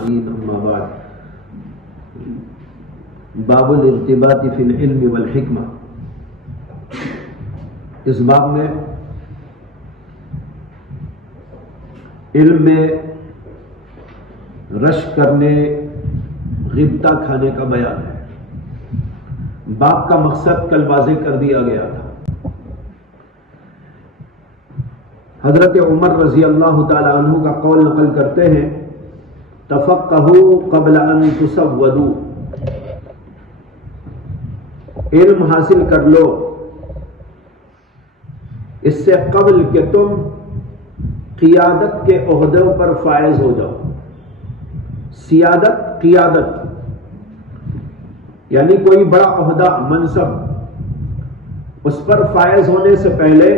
اجمعین، اما بعد، باب الارتباط فی العلم والحکمہ۔ اس باب میں علم میں رش کرنے، غبطہ کھانے کا بیان ہے۔ باب کا مقصد کل واضح کر دیا گیا تھا۔ حضرت عمر رضی اللہ تعالی عنہ کا قول نقل کرتے ہیں، تفقہوا قبل ان تسودوا، علم حاصل کر لو اس سے قبل کہ تم قیادت کے عہدوں پر فائز ہو جاؤ۔ سیادت، قیادت یعنی کوئی بڑا عہدہ، منصب، اس پر فائز ہونے سے پہلے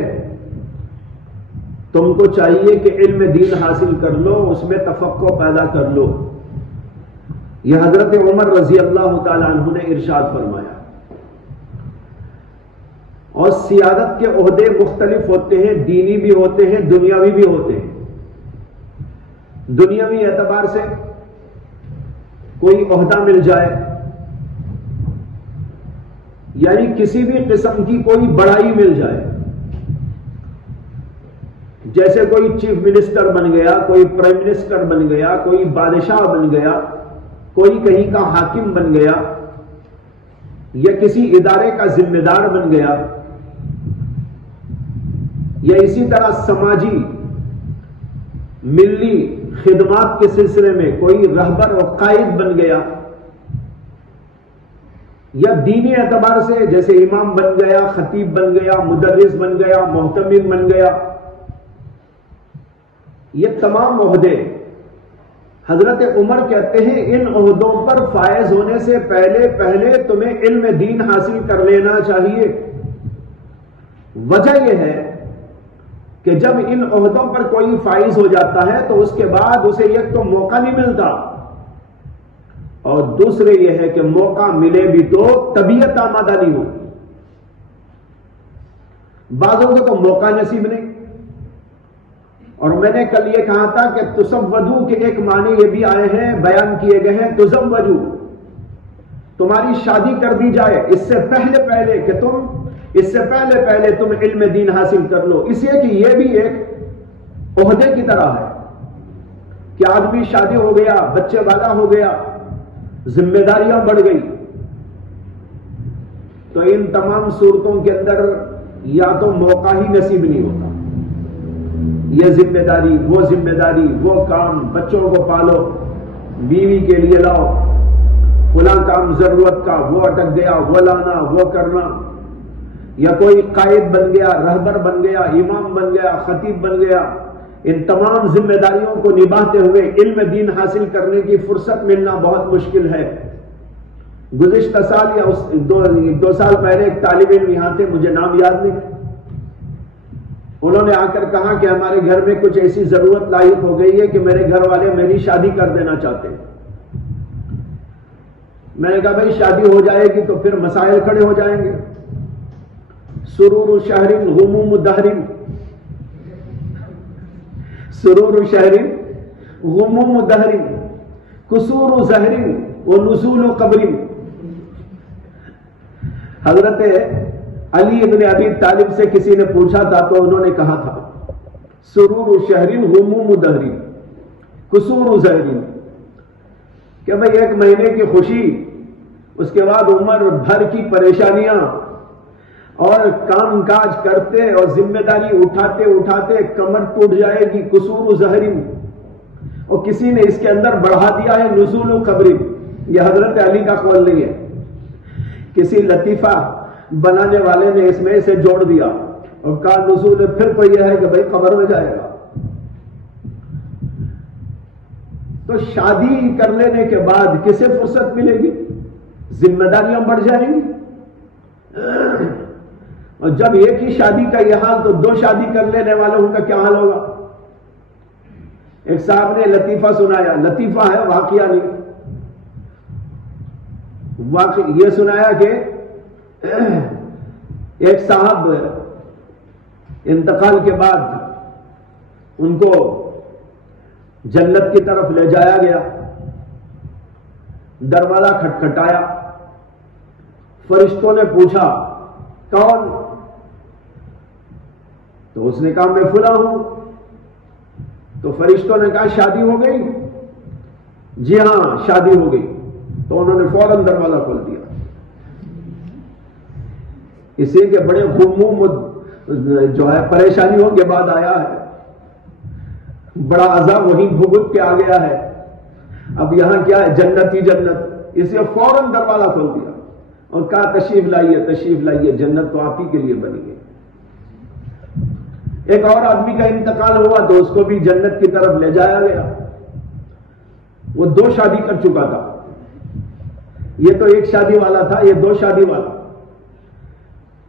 تم کو چاہیے کہ علم دین حاصل کر لو، اس میں تفقہ پیدا کر لو۔ یہ حضرت عمر رضی اللہ تعالی عنہ نے ارشاد فرمایا۔ اور سیادت کے عہدے مختلف ہوتے ہیں، دینی بھی ہوتے ہیں، دنیاوی بھی ہوتے ہیں۔ دنیاوی اعتبار سے کوئی عہدہ مل جائے، یعنی کسی بھی قسم کی کوئی بڑائی مل جائے، جیسے کوئی چیف منسٹر بن گیا، کوئی پرائم منسٹر بن گیا، کوئی بادشاہ بن گیا، کوئی کہیں کا حاکم بن گیا، یا کسی ادارے کا ذمہ دار بن گیا، یا اسی طرح سماجی ملی خدمات کے سلسلے میں کوئی رہبر اور قائد بن گیا، یا دینی اعتبار سے جیسے امام بن گیا، خطیب بن گیا، مدرس بن گیا، محتمم بن گیا، یہ تمام عہدے حضرت عمر کہتے ہیں ان عہدوں پر فائز ہونے سے پہلے تمہیں علم دین حاصل کر لینا چاہیے۔ وجہ یہ ہے کہ جب ان عہدوں پر کوئی فائز ہو جاتا ہے تو اس کے بعد اسے ایک تو موقع نہیں ملتا، اور دوسرے یہ ہے کہ موقع ملے بھی تو طبیعت آمادہ نہیں ہوتی۔ بعضوں کو تو موقع نصیب نہیں۔ اور میں نے کل یہ کہا تھا کہ تسودوا کے ایک معنی یہ بھی آئے ہیں، بیان کیے گئے ہیں، تزوجوا، تمہاری شادی کر دی جائے اس سے پہلے تم علم دین حاصل کر لو۔ اس لیے کہ یہ بھی ایک عہدے کی طرح ہے کہ آدمی شادی ہو گیا، بچے والا ہو گیا، ذمہ داریاں بڑھ گئی، تو ان تمام صورتوں کے اندر یا تو موقع ہی نصیب نہیں ہوتا، یہ ذمہ داری، وہ کام، بچوں کو پالو، بیوی کے لیے لاؤ، فلاں کام ضرورت کا وہ اٹک گیا، وہ لانا، وہ کرنا، یا کوئی قائد بن گیا، رہبر بن گیا، امام بن گیا، خطیب بن گیا، ان تمام ذمہ داریوں کو نبھاتے ہوئے علم دین حاصل کرنے کی فرصت ملنا بہت مشکل ہے۔ گزشتہ سال یا دو سال پہلے ایک طالب علم یہاں تھے، مجھے نام یاد نہیں، انہوں نے آ کر کہا کہ ہمارے گھر میں کچھ ایسی ضرورت لاحق ہو گئی ہے کہ میرے گھر والے میری شادی کر دینا چاہتے ہیں۔ میں نے کہا بھائی شادی ہو جائے گی تو پھر مسائل کھڑے ہو جائیں گے۔ سرور شہر غموم دہر، سرور شہر غموم دہر، قصور زہر ونزول قبر۔ حضرت علی ابن ابی طالب سے کسی نے پوچھا تھا تو انہوں نے کہا تھا سرور شہر غموم دہر قصور زہر، کہ بھئی ایک مہینے کی خوشی، اس کے بعد عمر بھر کی پریشانیاں، اور کام کاج کرتے اور ذمہ داری اٹھاتے کمر ٹوٹ جائے گی، قصور زہر، اور کسی نے اس کے اندر بڑھا دیا ہے نزول قبر۔ یہ حضرت علی کا قول نہیں ہے، کسی لطیفہ بنانے والے نے اس میں اسے جوڑ دیا اور کہا نزول، پھر تو یہ ہے کہ بھائی قبر میں جائے گا۔ تو شادی کر لینے کے بعد کسے فرصت ملے گی؟ ذمہ داریاں بڑھ جائیں گی، اور جب ایک ہی شادی کا یہ حال تو دو شادی کر لینے والوں کا کیا حال ہوگا؟ ایک صاحب نے لطیفہ سنایا، لطیفہ ہے واقعہ نہیں، یہ سنایا کہ ایک صاحب انتقال کے بعد ان کو جنت کی طرف لے جایا گیا، دروازہ کھٹکھٹایا، فرشتوں نے پوچھا کون؟ تو اس نے کہا میں فلاں ہوں۔ تو فرشتوں نے کہا شادی ہو گئی؟ جی ہاں شادی ہو گئی۔ تو انہوں نے فوراً دروازہ کھول دیا، اسی کے بڑے غموم جو ہے پریشانیوں کے بعد آیا ہے، بڑا عذاب وہیں بھگت کے آ گیا ہے، اب یہاں کیا ہے، جنت ہی جنت، اسے فوراً دروازہ کھول دیا اور کہا تشریف لائیے تشریف لائیے، جنت تو آپ ہی کے لیے بنی ہے۔ ایک اور آدمی کا انتقال ہوا تو اس کو بھی جنت کی طرف لے جایا گیا، وہ 2 شادی کر چکا تھا، یہ تو 1 شادی والا تھا، یہ 2 شادی والا۔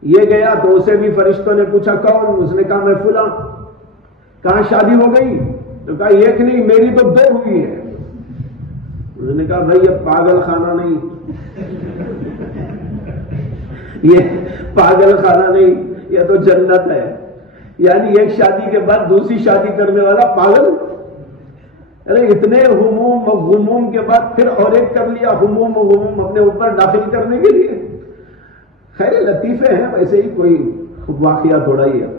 یہ گیا تو اسے بھی فرشتوں نے پوچھا کون؟ اس نے کہا میں فلاں۔ کہاں شادی ہو گئی؟ تو کہا 1 نہیں میری تو 2 ہوئی ہے۔ اس نے کہا بھائی یہ پاگل خانہ نہیں، یہ پاگل خانہ نہیں، یہ تو جنت ہے۔ یعنی 1 شادی کے بعد دوسری شادی کرنے والا پاگل؟ ارے اتنے ہموم و غموم کے بعد پھر اور ایک کر لیا، ہموم و غموم اپنے اوپر داخل کرنے کے لیے۔ خیر لطیفے ہیں، ویسے ہی کوئی واقعہ تھوڑا ہی ہے۔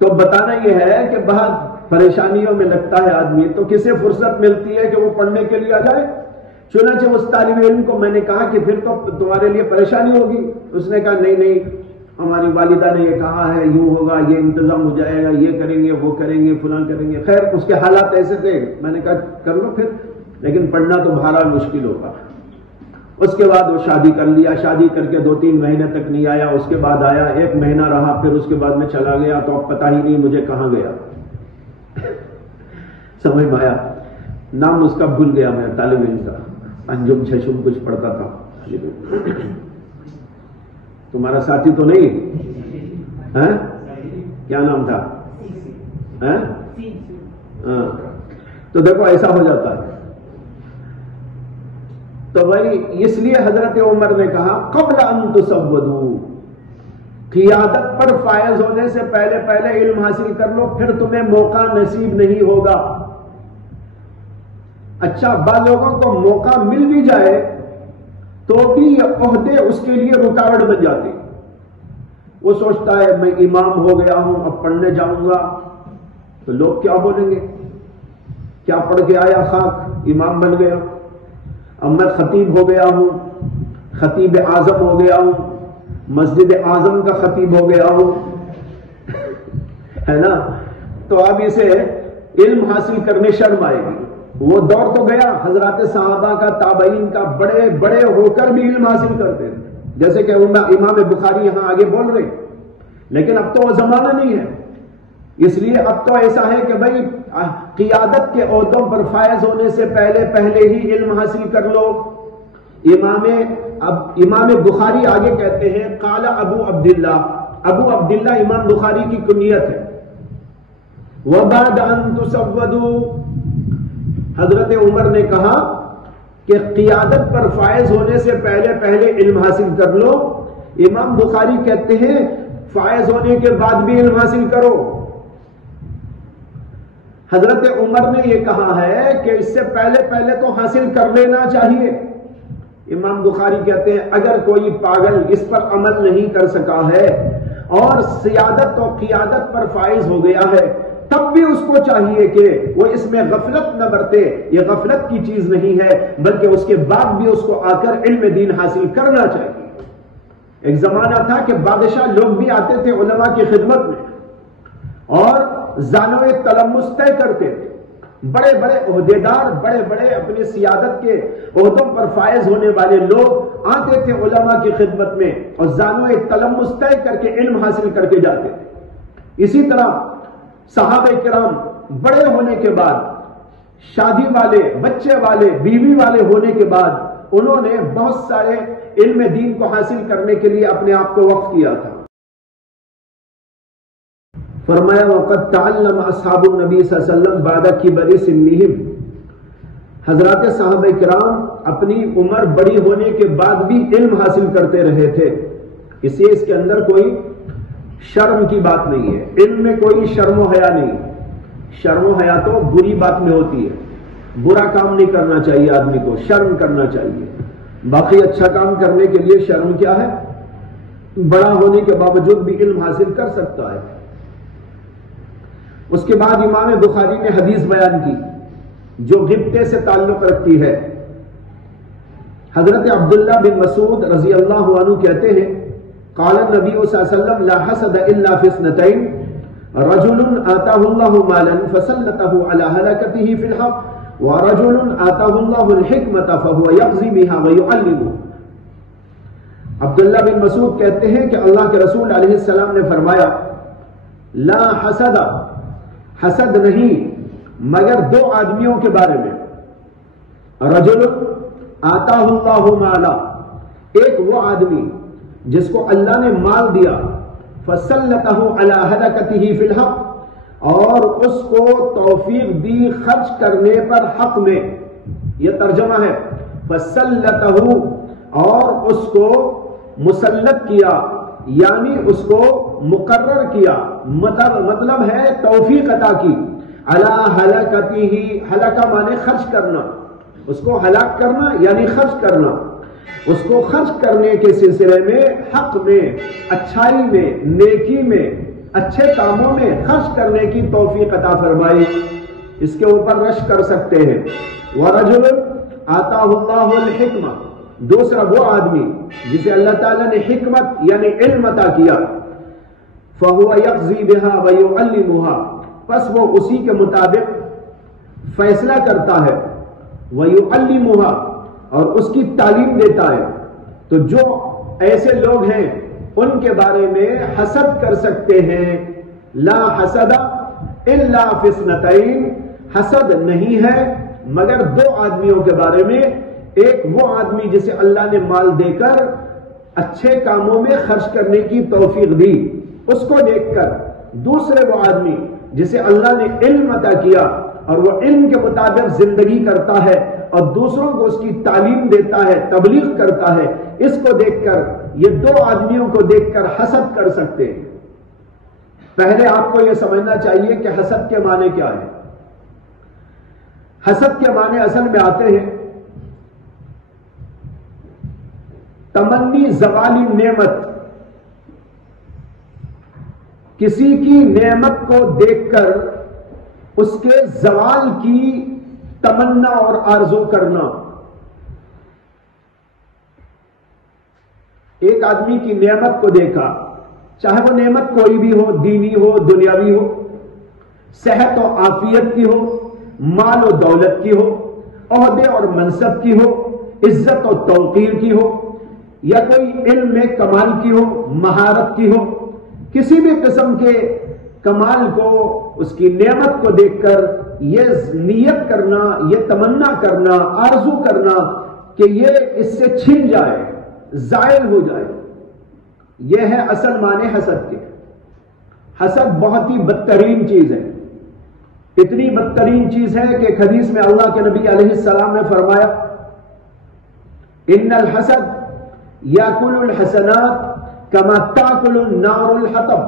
تو بتانا یہ ہے کہ بہت پریشانیوں میں لگتا ہے آدمی، تو کسے فرصت ملتی ہے کہ وہ پڑھنے کے لیے آ جائے؟ چنانچہ اس طالب علم کو میں نے کہا کہ پھر تو تمہارے لیے پریشانی ہوگی۔ اس نے کہا نہیں نہیں، ہماری والدہ نے یہ کہا ہے، یوں ہوگا، یہ انتظام ہو جائے گا، یہ کریں گے وہ کریں گے فلاں کریں گے۔ خیر اس کے حالات ایسے تھے، میں نے کہا کر لو پھر، لیکن پڑھنا تو بہرحال مشکل ہوگا۔ اس کے بعد وہ شادی کر لیا، شادی کر کے 2-3 مہینے تک نہیں آیا، اس کے بعد آیا، 1 مہینہ رہا، پھر اس کے بعد میں چلا گیا، تو اب پتہ ہی نہیں مجھے کہاں گیا، سمجھ میں آیا؟ نام اس کا بھول گیا میں، طالب علم کا، انجم چھشم کچھ پڑھتا تھا۔ تمہارا ساتھی تو نہیں ہے؟ کیا نام تھا؟ تو دیکھو ایسا ہو جاتا ہے۔ تو بھائی اس لیے حضرت عمر نے کہا قبل ان تسودوا، قیادت پر فائز ہونے سے پہلے پہلے علم حاصل کر لو، پھر تمہیں موقع نصیب نہیں ہوگا۔ اچھا بعض لوگوں کو موقع مل بھی جائے تو بھی یہ عہدے اس کے لیے رکاوٹ بن جاتے، وہ سوچتا ہے میں امام ہو گیا ہوں، اب پڑھنے جاؤں گا تو لوگ کیا بولیں گے، کیا پڑھ کے آیا خاک، امام بن گیا، اب میں خطیب ہو گیا ہوں، خطیب اعظم ہو گیا ہوں، مسجد اعظم کا خطیب ہو گیا ہوں، ہے نا؟ تو اب اسے علم حاصل کرنے شرم آئے گی۔ وہ دور تو گیا، حضرات صحابہ کا، تابعین کا، بڑے بڑے ہو کر بھی علم حاصل کرتے تھے، جیسے کہ امام بخاری یہاں آگے بول رہے، لیکن اب تو وہ زمانہ نہیں ہے۔ اس لیے اب تو ایسا ہے کہ بھائی قیادت کے عہدوں پر فائز ہونے سے پہلے پہلے ہی علم حاصل کر لو۔ امام بخاری آگے کہتے ہیں قال ابو عبداللہ، ابو عبداللہ امام بخاری کی کنیت ہے۔ وَبَعْدَ أَن تُسَوَّدُوا، حضرت عمر نے کہا کہ قیادت پر فائز ہونے سے پہلے پہلے علم حاصل کر لو۔ امام بخاری کہتے ہیں فائز ہونے کے بعد بھی علم حاصل کرو۔ حضرت عمر نے یہ کہا ہے کہ اس سے پہلے پہلے تو حاصل کر لینا چاہیے۔ امام بخاری کہتے ہیں اگر کوئی پاگل اس پر عمل نہیں کر سکا ہے اور سیادت و قیادت پر فائز ہو گیا ہے، تب بھی اس کو چاہیے کہ وہ اس میں غفلت نہ برتے، یہ غفلت کی چیز نہیں ہے، بلکہ اس کے بعد بھی اس کو آ کر علم دین حاصل کرنا چاہیے۔ ایک زمانہ تھا کہ بادشاہ لوگ بھی آتے تھے علماء کی خدمت میں اور زانوِ تلمس طے کرتے تھے، بڑے بڑے عہدیدار، بڑے بڑے اپنی سیادت کے عہدوں پر فائز ہونے والے لوگ آتے تھے علماء کی خدمت میں اور زانوِ تلمس طے کر کے علم حاصل کر کے جاتے تھے۔ اسی طرح صحابہ کرام بڑے ہونے کے بعد، شادی والے، بچے والے، بیوی والے ہونے کے بعد انہوں نے بہت سارے علم دین کو حاصل کرنے کے لیے اپنے آپ کو وقف کیا تھا۔ فرمایا وقد تعلم اصحاب النبی صلی اللہ علیہ وسلم بعد کبر سنہم، حضرات صحابہ کرام اپنی عمر بڑی ہونے کے بعد بھی علم حاصل کرتے رہے تھے، اس لیے اس کے اندر کوئی شرم کی بات نہیں ہے، علم میں کوئی شرم و حیا نہیں، شرم و حیا تو بری بات میں ہوتی ہے، برا کام نہیں کرنا چاہیے آدمی کو، شرم کرنا چاہیے. باقی اچھا کام کرنے کے لیے شرم کیا ہے؟ بڑا ہونے کے باوجود بھی علم حاصل کر سکتا ہے. اس کے بعد امام بخاری نے حدیث بیان کی جو غبطے سے تعلق رکھتی ہے. حضرت عبداللہ بن مسعود رضی اللہ عنہ کہتے ہیں قال النبی صلی اللہ علیہ وسلم لا حسد الا فی اثنتین رجل آتاہ اللہ مالا فسلطہ علی ہلاکتہ فی الحق ورجل آتاہ اللہ الحکمت فہو یقضی بہا ویعلمہ. عبداللہ بن مسعود کہتے ہیں کہ اللہ کے رسول علیہ السلام نے فرمایا لا حسد، حسد نہیں مگر دو آدمیوں کے بارے میں. رجل آتاہ اللہ مالا، ایک وہ آدمی جس کو اللہ نے مال دیا، فسلطہ علی ہلاکتہ فی الحق، اور اس کو توفیق دی خرچ کرنے پر حق میں. یہ ترجمہ ہے فسلطہ، اور اس کو مسلط کیا یعنی اس کو مقرر کیا، مطلب ہے توفیق عطا کی. علی ہلاکتہ، ہلاکہ مانے خرچ کرنا، اس کو ہلاک کرنا یعنی خرچ کرنا. اس کو خرچ کرنے کے سلسلے میں حق میں، اچھائی میں، نیکی میں، اچھے کاموں میں خرچ کرنے کی توفیق عطا فرمائی. اس کے اوپر رشک کر سکتے ہیں. ورجل آتاہ اللہ الحکمہ، دوسرا وہ آدمی جسے اللہ تعالیٰ نے حکمت یعنی علم عطا کیا. فہو یقضی بہا ویعلمہا، پس وہ اسی کے مطابق فیصلہ کرتا ہے. ویعلمہا، اور اس کی تعلیم دیتا ہے. تو جو ایسے لوگ ہیں ان کے بارے میں حسد کر سکتے ہیں. لا حسد الا فی اثنتین، حسد نہیں ہے مگر دو آدمیوں کے بارے میں. ایک وہ آدمی جسے اللہ نے مال دے کر اچھے کاموں میں خرچ کرنے کی توفیق دی، اس کو دیکھ کر. دوسرے وہ آدمی جسے اللہ نے علم عطا کیا اور وہ علم کے مطابق زندگی کرتا ہے اور دوسروں کو اس کی تعلیم دیتا ہے، تبلیغ کرتا ہے. اس کو دیکھ کر، یہ دو آدمیوں کو دیکھ کر حسد کر سکتے ہیں. پہلے آپ کو یہ سمجھنا چاہیے کہ حسد کے معنی کیا ہے. حسد کے معنی اصل میں آتے ہیں تمنی زوالی نعمت، کسی کی نعمت کو دیکھ کر اس کے زوال کی تمنا اور آرزو کرنا. ایک آدمی کی نعمت کو دیکھا، چاہے وہ نعمت کوئی بھی ہو، دینی ہو، دنیاوی ہو، صحت و عافیت کی ہو، مال و دولت کی ہو، عہدے اور منصب کی ہو، عزت و توقیر کی ہو، یا کوئی علم میں کمال کی ہو، مہارت کی ہو. کسی بھی قسم کے کمال کو، اس کی نعمت کو دیکھ کر یہ نیت کرنا، یہ تمنا کرنا، آرزو کرنا کہ یہ اس سے چھن جائے، زائل ہو جائے. یہ ہے اصل معنی حسد کے. حسد بہت ہی بدترین چیز ہے. اتنی بدترین چیز ہے کہ ایک حدیث میں اللہ کے نبی علیہ السلام نے فرمایا ان الحسد یاکل الحسنات کما تاکل النار الحطب.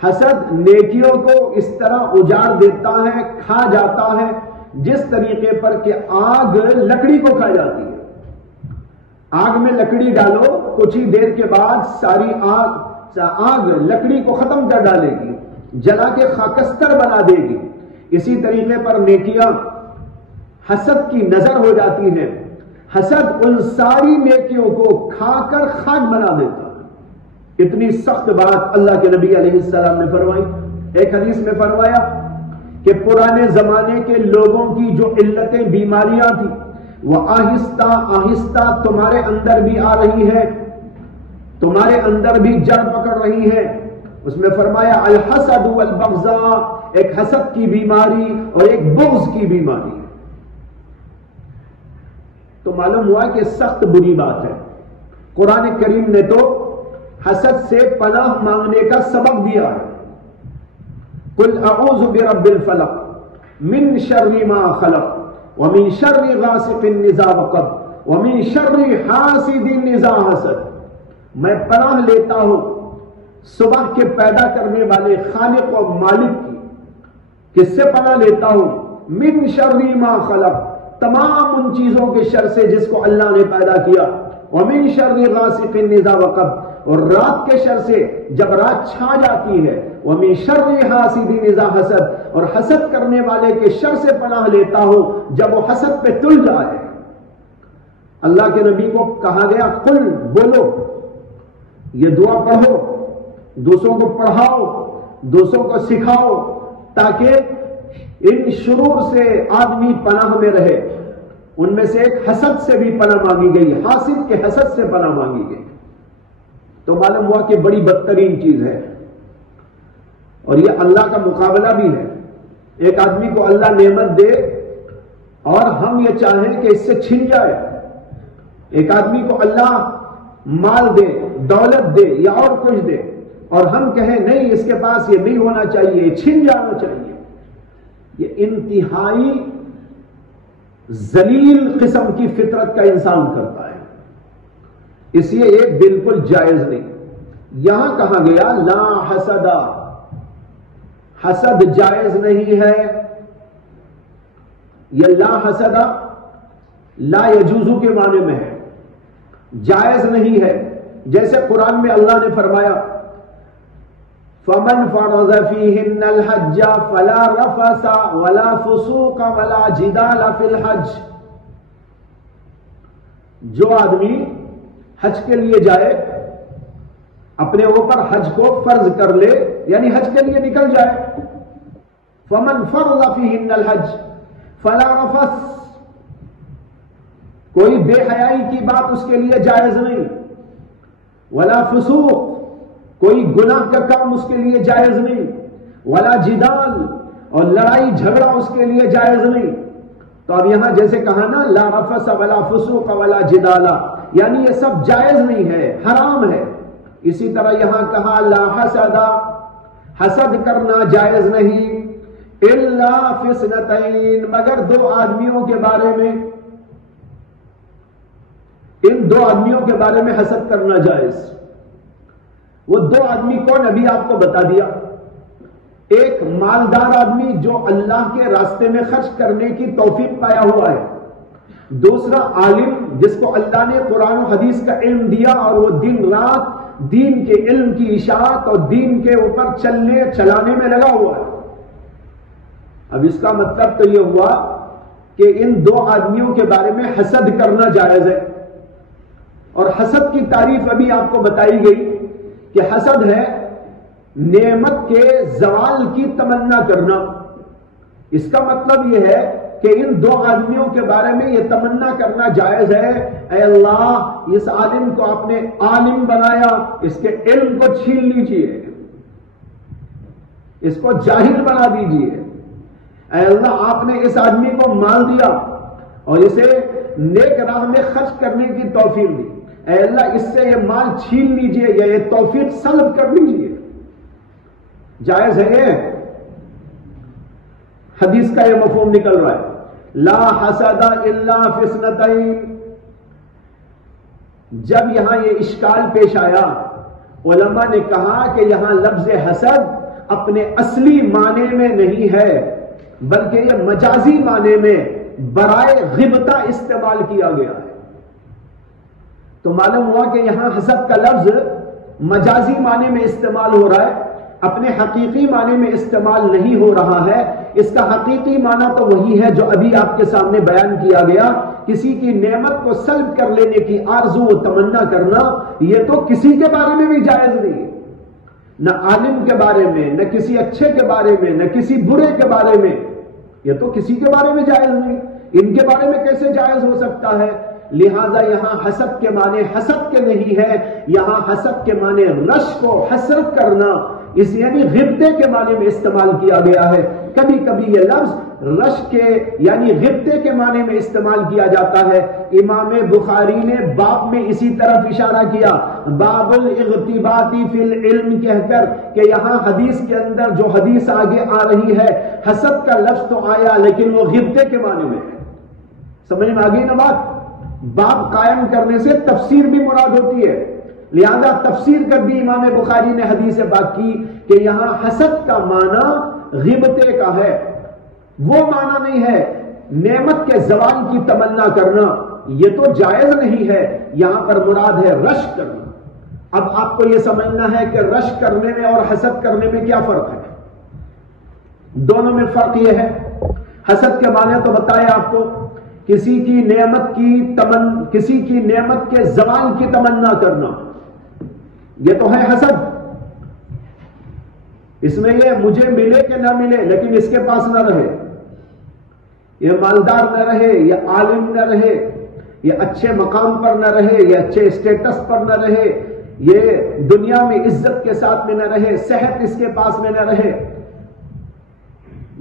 حسد نیکیوں کو اس طرح اجاڑ دیتا ہے، کھا جاتا ہے، جس طریقے پر کہ آگ لکڑی کو کھا جاتی ہے. آگ میں لکڑی ڈالو، کچھ ہی دیر کے بعد ساری آگ لکڑی کو ختم کر ڈالے گی، جلا کے خاکستر بنا دے گی. اسی طریقے پر نیکیاں حسد کی نظر ہو جاتی ہیں. حسد ان ساری نیکیوں کو کھا کر خاک بنا دیتا ہے. اتنی سخت بات اللہ کے نبی علیہ السلام نے فرمائی. ایک حدیث میں فرمایا کہ پرانے زمانے کے لوگوں کی جو علتیں، بیماریاں تھیں، وہ آہستہ آہستہ تمہارے اندر بھی آ رہی ہیں، تمہارے اندر بھی جڑ پکڑ رہی ہیں. اس میں فرمایا الحسد والبغضاء، ایک حسد کی بیماری اور ایک بغض کی بیماری. تو معلوم ہوا کہ سخت بری بات ہے. قرآن کریم نے تو حسد سے پناہ مانگنے کا سبق دیا ہے. قل اعوذ برب الفلق من شر ما خلق ومن شر غاسق اذا وقب ومن شر حاسد اذا حسد. میں پناہ لیتا ہوں صبح کے پیدا کرنے والے خالق و مالک کی. کس سے پناہ لیتا ہوں؟ من شر ما خلق، تمام ان چیزوں کے شر سے جس کو اللہ نے پیدا کیا، ومن شر غاسق اذا وقب، اور رات کے شر سے جب رات چھا جاتی ہے، ومن شر حاسد اذا حسد، اور حسد کرنے والے کے شر سے پناہ لیتا ہوں جب وہ حسد پہ تل جائے۔ اللہ کے نبی کو کہا گیا قل، بولو، یہ دعا پڑھو، دوسروں کو پڑھاؤ، دوسروں کو سکھاؤ، تاکہ ان شرور سے آدمی پناہ میں رہے۔ ان میں سے ایک حسد سے بھی پناہ مانگی گئی، حاسد کے حسد سے پناہ مانگی گئی، تو معلوم ہوا کہ بڑی بدترین چیز ہے، اور یہ اللہ کا مقابلہ بھی ہے۔ ایک آدمی کو اللہ نعمت دے اور ہم یہ چاہیں کہ اس سے چھن جائے، ایک آدمی کو اللہ مال دے، دولت دے یا اور کچھ دے، اور ہم کہیں نہیں اس کے پاس یہ نہیں ہونا چاہیے، یہ چھن جانا چاہیے، یہ انتہائی ذلیل قسم کی فطرت کا انسان کرتا ہے، اس لیے یہ بالکل جائز نہیں۔ یہاں کہا گیا لا حسد، حسد جائز نہیں ہے، یہ لا حسد لا یجوزو کے معنی میں ہے، جائز نہیں ہے۔ جیسے قرآن میں اللہ نے فرمایا فَمَنْ فَرَضَ فِيهِنَّ الْحَجَّ فَلَا رَفَثَ وَلَا فُسُوقَ وَلَا جِدَالَ فِي الْحَجِّ، جو آدمی حج کے لیے جائے، اپنے اوپر حج کو فرض کر لے، یعنی حج کے لیے نکل جائے، فَمَنْ فَرَضَ فِيهِنَّ الْحَجَّ فَلَا رَفَثَ، کوئی بے حیائی کی بات اس کے لیے جائز نہیں، ولا فسوق، کوئی گناہ کا کام اس کے لیے جائز نہیں، ولا جدال، اور لڑائی جھگڑا اس کے لیے جائز نہیں۔ تو اب یہاں جیسے کہا نا لا رفث ولا فسوق ولا جدال، یعنی یہ سب جائز نہیں ہے، حرام ہے۔ اسی طرح یہاں کہا لا حسد، حسد کرنا جائز نہیں، الا فی اثنتین، مگر دو آدمیوں کے بارے میں، ان دو آدمیوں کے بارے میں حسد کرنا جائز۔ وہ دو آدمی کون؟ ابھی آپ کو بتا دیا، ایک مالدار آدمی جو اللہ کے راستے میں خرچ کرنے کی توفیق پایا ہوا ہے، دوسرا عالم جس کو اللہ نے قرآن و حدیث کا علم دیا اور وہ دن رات دین کے علم کی اشاعت اور دین کے اوپر چلنے چلانے میں لگا ہوا ہے۔ اب اس کا مطلب تو یہ ہوا کہ ان دو آدمیوں کے بارے میں حسد کرنا جائز ہے، اور حسد کی تعریف ابھی آپ کو بتائی گئی کہ حسد ہے نعمت کے زوال کی تمنا کرنا۔ اس کا مطلب یہ ہے کہ ان دو آدمیوں کے بارے میں یہ تمنا کرنا جائز ہے، اے اللہ اس عالم کو آپ نے عالم بنایا، اس کے علم کو چھین لیجئے، اس کو جاہل بنا دیجئے، اے اللہ آپ نے اس آدمی کو مال دیا اور اسے نیک راہ میں خرچ کرنے کی توفیق دی، اے اللہ اس سے یہ مال چھین لیجئے یا یہ توفیق سلب کر لیجئے۔ جائز ہے یہ، حدیث کا یہ مفہوم نکل رہا ہے لا حسد الا فی اثنتین۔ جب یہاں یہ اشکال پیش آیا، علماء نے کہا کہ یہاں لفظ حسد اپنے اصلی معنی میں نہیں ہے بلکہ یہ مجازی معنی میں برائے غبطہ استعمال کیا گیا ہے۔ تو معلوم ہوا کہ یہاں حسد کا لفظ مجازی معنی میں استعمال ہو رہا ہے، اپنے حقیقی معنی میں استعمال نہیں ہو رہا ہے۔ اس کا حقیقی معنی تو وہی ہے جو ابھی آپ کے سامنے بیان کیا گیا، کسی کی نعمت کو سلب کر لینے کی آرزو و تمنا کرنا، یہ تو کسی کے بارے میں بھی جائز نہیں، نہ عالم کے بارے میں، نہ کسی اچھے کے بارے میں، نہ کسی برے کے بارے میں، یہ تو کسی کے بارے میں جائز نہیں، ان کے بارے میں کیسے جائز ہو سکتا ہے؟ لہذا یہاں حسد کے معنی حسد کے نہیں ہے، یہاں حسد کے معنی رش کو حسرت کرنا، اس یعنی غبطے کے معنی میں استعمال کیا گیا ہے۔ کبھی کبھی یہ لفظ رش کے یعنی غبطے کے معنی میں استعمال کیا جاتا ہے۔ امام بخاری نے باب میں اسی طرف اشارہ کیا، باب الاغتباط فی العلم کہہ کر، کہ یہاں حدیث کے اندر جو حدیث آگے آ رہی ہے، حسد کا لفظ تو آیا لیکن وہ غبطے کے معنی میں ہے۔ سمجھ میں آ گئی نا بات؟ باب قائم کرنے سے تفسیر بھی مراد ہوتی ہے، لہذا تفسیر کر دی امام بخاری نے حدیث پاک کی کہ یہاں حسد کا معنی غبطے کا ہے۔ وہ معنی نہیں ہے نعمت کے زوال کی تمنا کرنا، یہ تو جائز نہیں ہے، یہاں پر مراد ہے رشک کرنا۔ اب آپ کو یہ سمجھنا ہے کہ رشک کرنے میں اور حسد کرنے میں کیا فرق ہے؟ دونوں میں فرق یہ ہے، حسد کے معنی تو بتایا آپ کو، کسی کی نعمت کے زوال کی تمنا کرنا، یہ تو ہے حسد۔ اس میں یہ مجھے ملے کہ نہ ملے لیکن اس کے پاس نہ رہے، یہ مالدار نہ رہے، یہ عالم نہ رہے، یہ اچھے مقام پر نہ رہے، یہ اچھے اسٹیٹس پر نہ رہے، یہ دنیا میں عزت کے ساتھ میں نہ رہے، صحت اس کے پاس میں نہ رہے،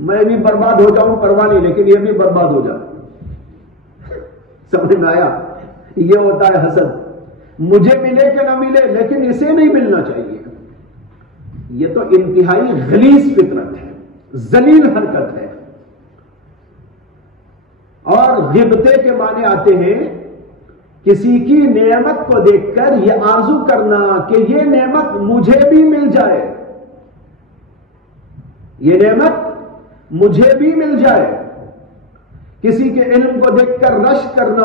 میں بھی برباد ہو جاؤں پرواہ نہیں لیکن یہ بھی برباد ہو جائے۔ سمجھ میں آیا؟ یہ ہوتا ہے حسد، مجھے ملے کہ نہ ملے لیکن اسے نہیں ملنا چاہیے۔ یہ تو انتہائی غلیظ فطرت ہے، ذلیل حرکت ہے۔ اور غبطے کے معنی آتے ہیں کسی کی نعمت کو دیکھ کر یہ آرزو کرنا کہ یہ نعمت مجھے بھی مل جائے، یہ نعمت مجھے بھی مل جائے۔ کسی کے علم کو دیکھ کر رشک کرنا،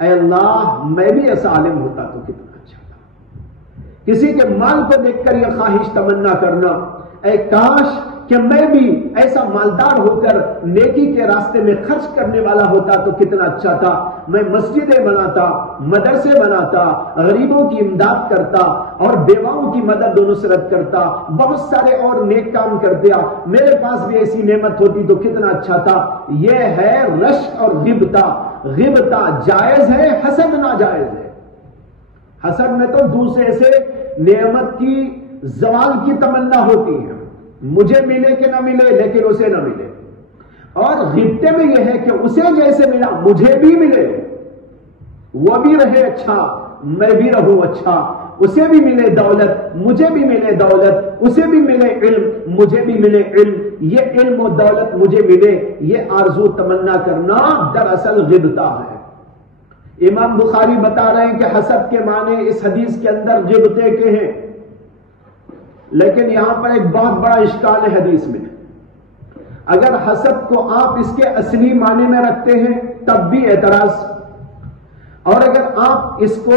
اے اللہ میں بھی ایسا عالم ہوتا تو کتنا اچھا تھا۔ کسی کے مال کو دیکھ کر یہ خواہش تمنا کرنا، اے کاش کہ میں بھی ایسا مالدار ہو کر نیکی کے راستے میں خرچ کرنے والا ہوتا تو کتنا اچھا تھا، میں مسجدیں بناتا، مدرسے بناتا، غریبوں کی امداد کرتا اور بیواؤں کی مدد و نصرت کرتا، بہت سارے اور نیک کام کر دیا، میرے پاس بھی ایسی نعمت ہوتی تو کتنا اچھا تھا۔ یہ ہے رشک اور غبطہ۔ غبطہ جائز ہے، حسد ناجائز ہے۔ حسد میں تو دوسرے سے نعمت کی زوال کی تمنا ہوتی ہے، مجھے ملے کہ نہ ملے لیکن اسے نہ ملے۔ اور غبطے میں یہ ہے کہ اسے جیسے ملا مجھے بھی ملے، وہ بھی رہے اچھا میں بھی رہوں اچھا، اسے بھی ملے دولت مجھے بھی ملے دولت، اسے بھی ملے علم مجھے بھی ملے علم، یہ علم و دولت مجھے ملے، یہ آرزو تمنا کرنا دراصل غبطہ ہے۔ امام بخاری بتا رہے ہیں کہ حسد کے معنی اس حدیث کے اندر غبطے کے ہیں، لیکن یہاں پر ایک بہت بڑا اشکال ہے حدیث میں۔ اگر حسد کو آپ اس کے اصلی معنی میں رکھتے ہیں تب بھی اعتراض، اور اگر آپ اس کو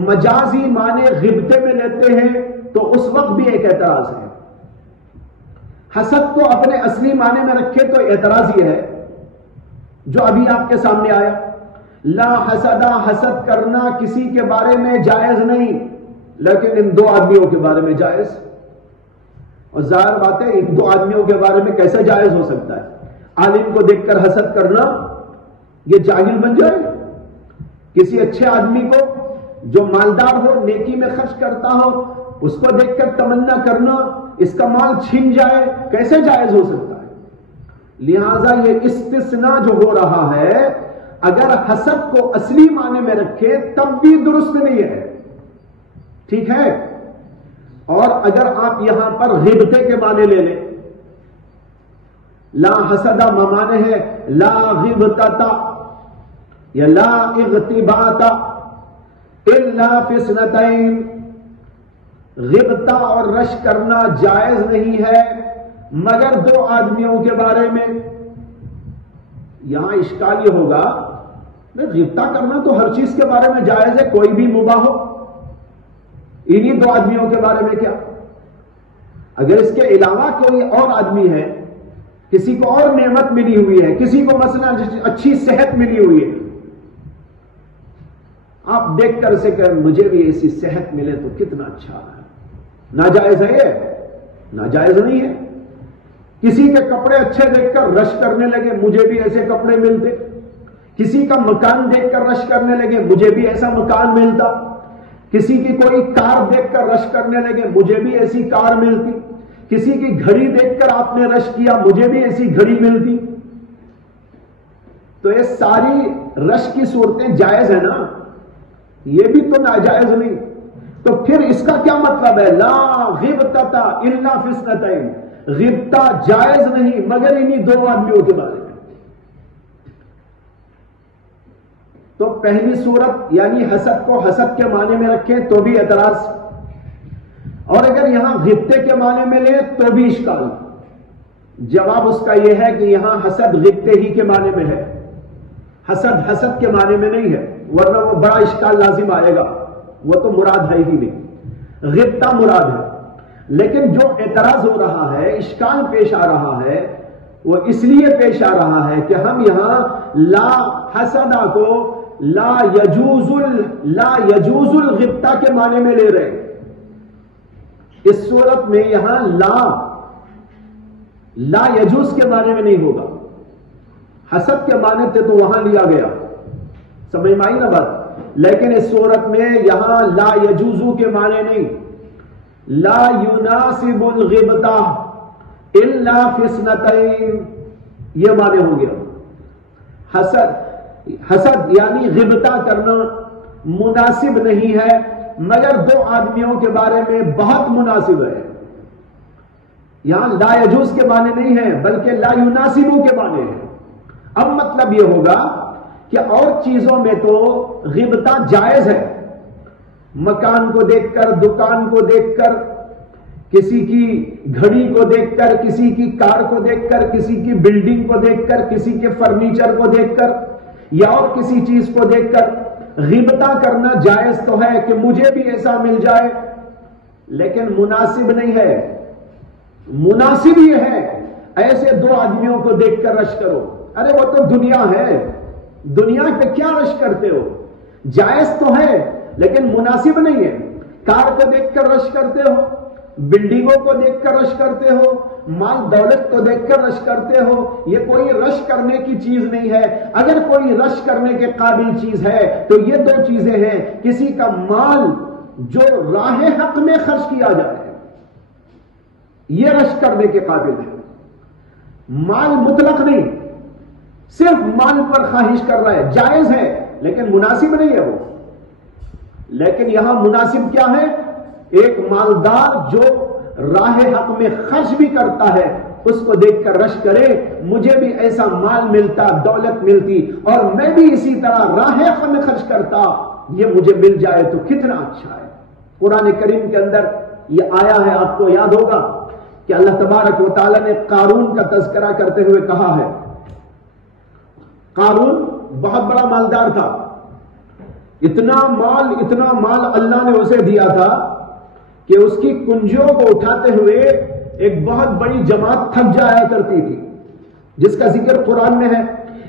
مجازی معنی غبطے میں لیتے ہیں تو اس وقت بھی ایک اعتراض ہے۔ حسد کو اپنے اصلی معنی میں رکھے تو اعتراض یہ ہے جو ابھی آپ کے سامنے آیا، لا حسدہ، حسد کرنا کسی کے بارے میں جائز نہیں، لیکن ان دو آدمیوں کے بارے میں جائز۔ اور ظاہر بات ہے ان دو آدمیوں کے بارے میں کیسے جائز ہو سکتا ہے؟ عالم کو دیکھ کر حسد کرنا، یہ جاہل بن جائے؟ کسی اچھے آدمی کو جو مالدار ہو، نیکی میں خرچ کرتا ہو، اس کو دیکھ کر تمنا کرنا اس کا مال چھن جائے، کیسے جائز ہو سکتا ہے؟ لہذا یہ استثناء جو ہو رہا ہے اگر حسد کو اصلی معنی میں رکھے تب بھی درست نہیں ہے، ٹھیک ہے؟ اور اگر آپ یہاں پر غبطے کے معنی لے لیں، لا حسدہ معنی ہے لا غبطہ یا لا اغتباط الا فی اثنتین، غبطہ اور رشک کرنا جائز نہیں ہے مگر دو آدمیوں کے بارے میں۔ یہاں اشکال یہ ہوگا غبطہ کرنا تو ہر چیز کے بارے میں جائز ہے، کوئی بھی مباح ہو، انہی دو آدمیوں کے بارے میں کیا؟ اگر اس کے علاوہ کوئی اور آدمی ہے، کسی کو اور نعمت ملی ہوئی ہے، کسی کو مثلا اچھی صحت ملی ہوئی ہے، آپ دیکھ کر اسے کہ مجھے بھی ایسی صحت ملے تو کتنا اچھا ہے، ناجائز ہے یہ؟ ناجائز نہیں ہے۔ کسی کے کپڑے اچھے دیکھ کر رش کرنے لگے مجھے بھی ایسے کپڑے ملتے، کسی کا مکان دیکھ کر رش کرنے لگے مجھے بھی ایسا مکان ملتا، کسی کی کوئی کار دیکھ کر رش کرنے لگے مجھے بھی ایسی کار ملتی، کسی کی گھڑی دیکھ کر آپ نے رش کیا مجھے بھی ایسی گھڑی ملتی۔ تو یہ ساری رش کی صورتیں جائز ہیں نا، یہ بھی تو ناجائز نہیں۔ تو پھر اس کا کیا مطلب ہے؟ لا غبطۃ الا فی اثنتین، غبطہ جائز نہیں مگر انہی دو آدمیوں کے بارے میں۔ تو پہلی صورت یعنی حسد کو حسد کے معنی میں رکھیں تو بھی اعتراض، اور اگر یہاں غبطے کے معنی میں لیں تو بھی اشکال۔ جواب اس کا یہ ہے کہ یہاں حسد غبطے ہی کے معنی میں ہے، حسد کے معنی میں نہیں ہے، ورنہ وہ بڑا اشکال لازم آئے گا، وہ تو مراد ہے ہی نہیں، غبطہ مراد ہے۔ لیکن جو اعتراض ہو رہا ہے، اشکال پیش آ رہا ہے، وہ اس لیے پیش آ رہا ہے کہ ہم یہاں لا حسدہ کو لا یجوز الغبطہ کے معنی میں لے رہے ہیں۔ اس صورت میں یہاں لا یجوز کے معنی میں نہیں ہوگا، حسد کے معنی تھے تو وہاں لیا گیا، سمجھ میں آئی نا بات؟ لیکن اس صورت میں یہاں لا یجوزو کے معنی نہیں، لا یناسب الغبطہ الا فی اثنتین، یہ معنی ہو گیا۔ حسد یعنی غبطہ کرنا مناسب نہیں ہے مگر دو آدمیوں کے بارے میں بہت مناسب ہے۔ یہاں لا یجوز کے معنی نہیں ہے بلکہ لا یناسبو کے معنی ہے۔ اب مطلب یہ ہوگا کہ اور چیزوں میں تو غبطہ جائز ہے، مکان کو دیکھ کر، دکان کو دیکھ کر، کسی کی گھڑی کو دیکھ کر، کسی کی کار کو دیکھ کر، کسی کی بلڈنگ کو دیکھ کر، کسی کے فرنیچر کو دیکھ کر یا اور کسی چیز کو دیکھ کر غبطہ کرنا جائز تو ہے کہ مجھے بھی ایسا مل جائے، لیکن مناسب نہیں ہے۔ مناسب یہ ہے ایسے دو آدمیوں کو دیکھ کر رش کرو، ارے وہ تو دنیا ہے، دنیا پہ کیا رش کرتے ہو؟ جائز تو ہے لیکن مناسب نہیں ہے۔ کار کو دیکھ کر رش کرتے ہو، بلڈنگوں کو دیکھ کر رش کرتے ہو، مال دولت کو دیکھ کر رش کرتے ہو، یہ کوئی رش کرنے کی چیز نہیں ہے۔ اگر کوئی رش کرنے کے قابل چیز ہے تو یہ دو چیزیں ہیں، کسی کا مال جو راہ حق میں خرچ کیا جائے یہ رش کرنے کے قابل ہے، مال مطلق نہیں، صرف مال پر خواہش کر رہا ہے، جائز ہے لیکن مناسب نہیں ہے وہ۔ لیکن یہاں مناسب کیا ہے؟ ایک مالدار جو راہ حق میں خرچ بھی کرتا ہے اس کو دیکھ کر رش کرے، مجھے بھی ایسا مال ملتا، دولت ملتی اور میں بھی اسی طرح راہ حق میں خرچ کرتا، یہ مجھے مل جائے تو کتنا اچھا ہے۔ قرآن کریم کے اندر یہ آیا ہے، آپ کو یاد ہوگا کہ اللہ تبارک و تعالی نے قارون کا تذکرہ کرتے ہوئے کہا ہے، قارون بہت بڑا مالدار تھا، اتنا مال اللہ نے اسے دیا تھا کہ اس کی کنجیوں کو اٹھاتے ہوئے ایک بہت بڑی جماعت تھک جایا کرتی تھی، جس کا ذکر قرآن میں ہے،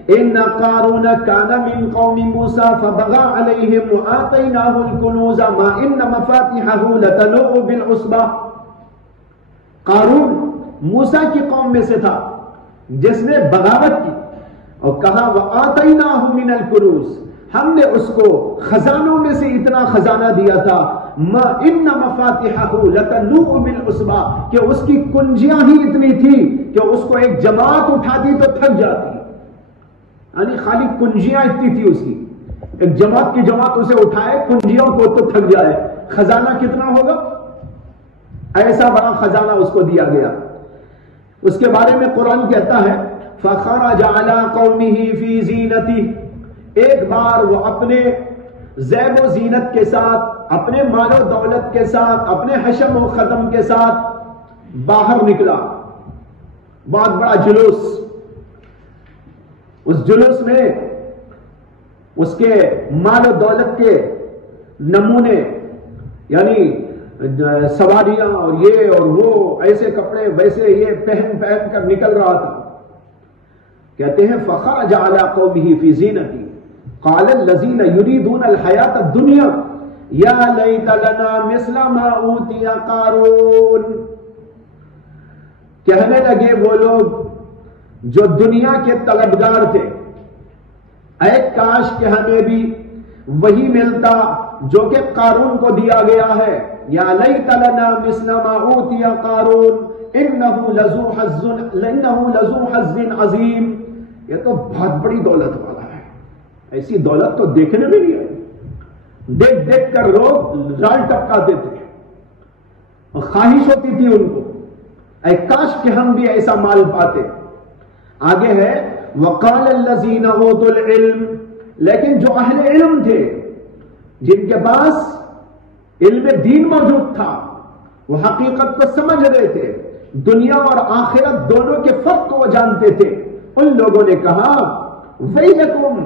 ان قارون کان من قوم موسیٰ فبغى علیہم وآتیناہ الکنوز ما ان مفاتحہ لتنوء بالعصبہ۔ قارون موسیٰ کی قوم میں سے تھا جس نے بغاوت کی اور کہا وآتیناہ من الکنوز، ہم نے اس کو خزانوں میں سے اتنا خزانہ دیا تھا، ما ان مفاتحہ لتنوء بالعصبہ، کہ اس کی کنجیاں ہی اتنی تھی کہ اس کو ایک جماعت اٹھاتی تو تھک جاتی، یعنی خالی کنجیاں اتنی تھی اس کی، ایک جماعت کی جماعت اسے اٹھائے کنجیوں کو تو تھک جائے، خزانہ کتنا ہوگا؟ ایسا بڑا خزانہ اس کو دیا گیا۔ اس کے بارے میں قرآن کہتا ہے فخرج علی قومہ فی زینتہ، ایک بار وہ اپنے زیب و زینت کے ساتھ، اپنے مال و دولت کے ساتھ، اپنے حشم و ختم کے ساتھ باہر نکلا، بہت بڑا جلوس، اس جلوس میں اس کے مال و دولت کے نمونے، یعنی سواریاں اور یہ اور وہ، ایسے کپڑے ویسے یہ پہن کر نکل رہا تھا۔ کہتے ہیں فخرج علی قومہ فی زینتہ قال الذین یریدون الحیاۃ الدنیا یا لیت لنا مثل ما اوتی قارون، کہنے لگے وہ لوگ جو دنیا کے طلبگار تھے، اے کاش کہ ہمیں بھی وہی ملتا جو کہ قارون کو دیا گیا ہے، یا لیت لنا مثل ما اوتی قارون انہ لذو حظ عظیم، یہ تو بہت بڑی دولت والا ہے، ایسی دولت تو دیکھنے میں نہیں آئی، دیکھ دیکھ کر لوگ لال ٹپکاتے تھے اور خواہش ہوتی تھی ان کو، اے کاش کہ ہم بھی ایسا مال پاتے۔ آگے ہے وقال الذین اوتوا العلم، لیکن جو اہل علم تھے، جن کے پاس علم دین موجود تھا، وہ حقیقت کو سمجھ رہے تھے دنیا اور آخرت دونوں کے فرق کو وہ جانتے تھے. ان لوگوں نے کہا ویلکم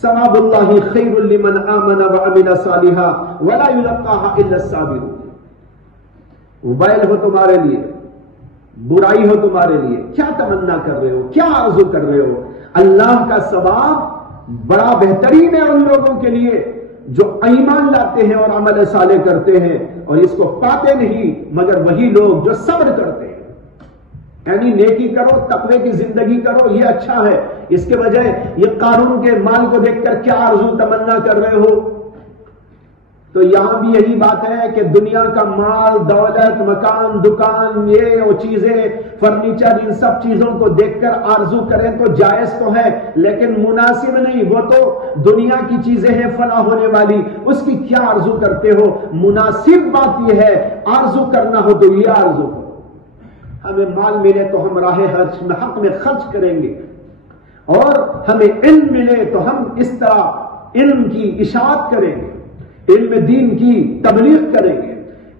ثواب اللہ خیر لمن آمن وعمل صالحا ولا یلقاها الا الصابرون. وبال ہو تمہارے لیے، برائی ہو تمہارے لیے. کیا تمنا کر رہے ہو، کیا آرزو کر رہے ہو؟ اللہ کا ثواب بڑا بہترین ہے ان لوگوں کے لیے جو ایمان لاتے ہیں اور عمل صالح کرتے ہیں، اور اس کو پاتے نہیں مگر وہی لوگ جو صبر کرتے ہیں. یعنی نیکی کرو، تقوی کی زندگی کرو، یہ اچھا ہے. اس کے بجائے یہ قارون کے مال کو دیکھ کر کیا آرزو تمنا کر رہے ہو؟ تو یہاں بھی یہی بات ہے کہ دنیا کا مال، دولت، مکان، دکان، یہ وہ چیزیں، فرنیچر، ان سب چیزوں کو دیکھ کر آرزو کریں تو جائز تو ہے، لیکن مناسب نہیں. وہ تو دنیا کی چیزیں ہیں فنا ہونے والی، اس کی کیا آرزو کرتے ہو؟ مناسب بات یہ ہے آرزو کرنا ہو تو یہ آرزو کرو. ہمیں مال ملے تو ہم راہ حق میں خرچ کریں گے، اور ہمیں علم ملے تو ہم اس طرح علم کی اشاعت کریں گے، علم دین کی تبلیغ کریں گے،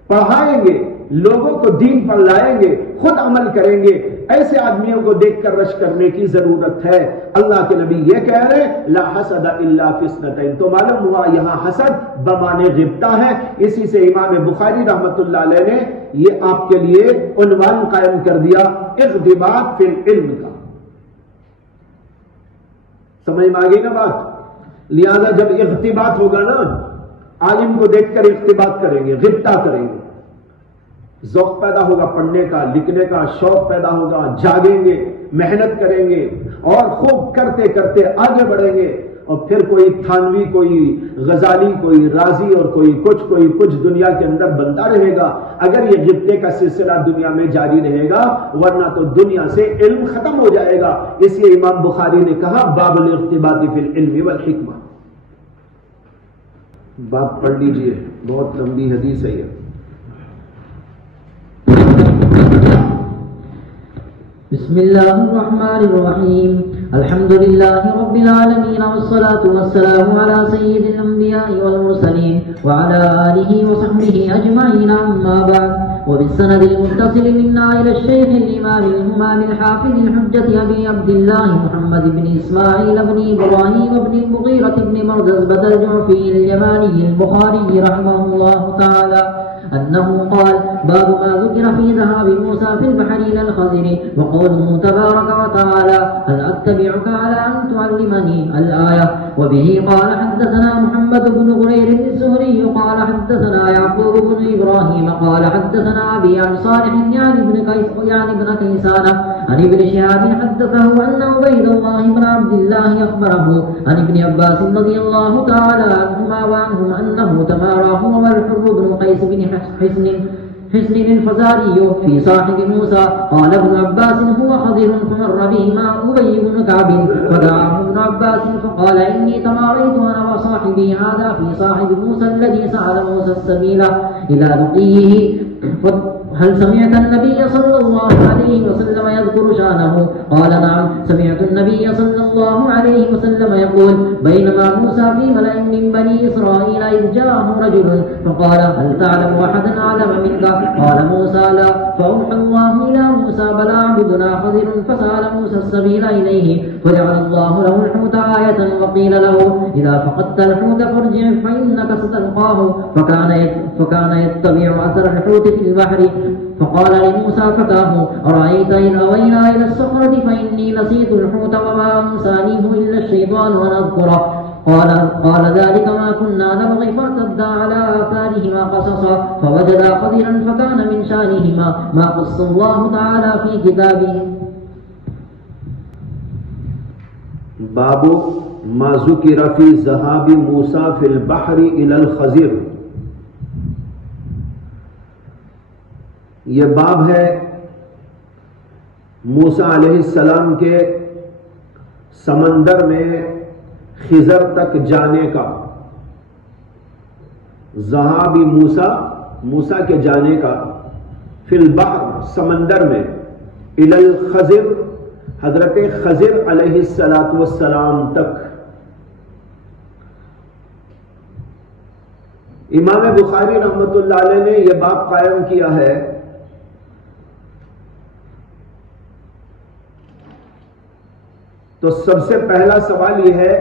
پڑھائیں گے، لوگوں کو دین پر لائیں گے، خود عمل کریں گے. ایسے آدمیوں کو دیکھ کر رش کرنے کی ضرورت ہے. اللہ کے نبی یہ کہہ رہے لا حسد الا فی اثنتین. تو معلوم ہوا یہاں حسد بمانے غبطہ ہے. اسی سے امام بخاری رحمت اللہ علیہ نے یہ آپ کے لیے عنوان قائم کر دیا اغتباط فی العلم کا. سمجھ میں آ گئی نا بات؟ لہذا جب اغتباط ہوگا نا، عالم کو دیکھ کر اغتباط کریں گے، غبطہ کریں گے، ذوق پیدا ہوگا پڑھنے کا، لکھنے کا شوق پیدا ہوگا، جاگیں گے، محنت کریں گے، اور خوب کرتے کرتے آگے بڑھیں گے. اور پھر کوئی تھانوی، کوئی غزالی، کوئی رازی اور کوئی کچھ دنیا کے اندر بنتا رہے گا اگر یہ غبطے کا سلسلہ دنیا میں جاری رہے گا، ورنہ تو دنیا سے علم ختم ہو جائے گا. اس لیے امام بخاری نے کہا باب الاغتباط فی العلم والحکمہ. بات پڑھ لیجئے، بہت لمبی حدیث ہے یہ. بسم اللہ الرحمن الرحیم. الحمد للہ رب العالمین والصلاة والسلام على سید الانبیاء والمرسلین وعلى آلہ وصحبہ اجمعین. اما بعد، وبالسند المتصل منا الى الشیخ الامام الامام الحافظ الحجة ابی عبد اللہ محمد بن اسماعیل بن ابراہیم بن المغیرة بن مرزبة الجعفی الیمانی البخاری رحمہ اللہ تعالی أنه قال باب ما ذكر في ذهاب موسى في البحر إلى الخضر وقوله تبارك وتعالى هل أتبعك على أن تعلمني الآية. وبه قال حدثنا محمد بن غرير الزهري قال حدثنا يعقوب بن إبراهيم قال حدثنا أبي عن صالح يعني بن كيسان عن ابن شهاب حدثه أن عبيد الله بن عبد الله أخبره عن ابن عباس رضي الله تعالى عنهما وعنهم أنه تماراه والحر بن قيس بن حسن الفزاري في صاحب موسى. قال ابن عباس هو خضر فمر بهما أبي بن كعب فدعاه ابن عباس فقال إني تماريت أنا وصاحبي هذا في صاحب موسى الذي سأل موسى السبيل إلى لقيه. هل سمعت النبي صلى الله عليه وسلم يذكر شانه؟ قال نعم سمعت النبي صلى الله عليه وسلم يقول بينما موسى في ملأ من بني إسرائيل إذ جاءه رجل فقال هل تعلم أحدا أعلم منك؟ قال موسى لا. فأوحى الله إلى موسى بل عبدنا خضر فسأل موسى السبيل إليه فجعل الله له الحوت آية وقيل له إذا فقدت الحوت فارجع فإنك ستلقاه. فكان يتبع أثر الحوت في البحر. فقال لموسى فتاه أرأيت إذ أوينا إلى الصخرة فإني نسيت الحوت وما أنسانيه إلا الشيطان أن أذكره. قال ذلك ما كنا نبغي فارتدا على آثارهما قصصا فوجدا قدرا فكان من شانهما ما قص الله تعالى في كتابه. باب ما ذکر فی ذهاب موسیٰ فی البحر الی الخضر. یہ باب ہے موسیٰ علیہ السلام کے سمندر میں خضر تک جانے کا. ذہاب موسیٰ کے جانے کا فی البحر سمندر میں الی الخضر حضرت خضر علیہ السلام تک. امام بخاری رحمت اللہ علیہ نے یہ باب قائم کیا ہے تو سب سے پہلا سوال یہ ہے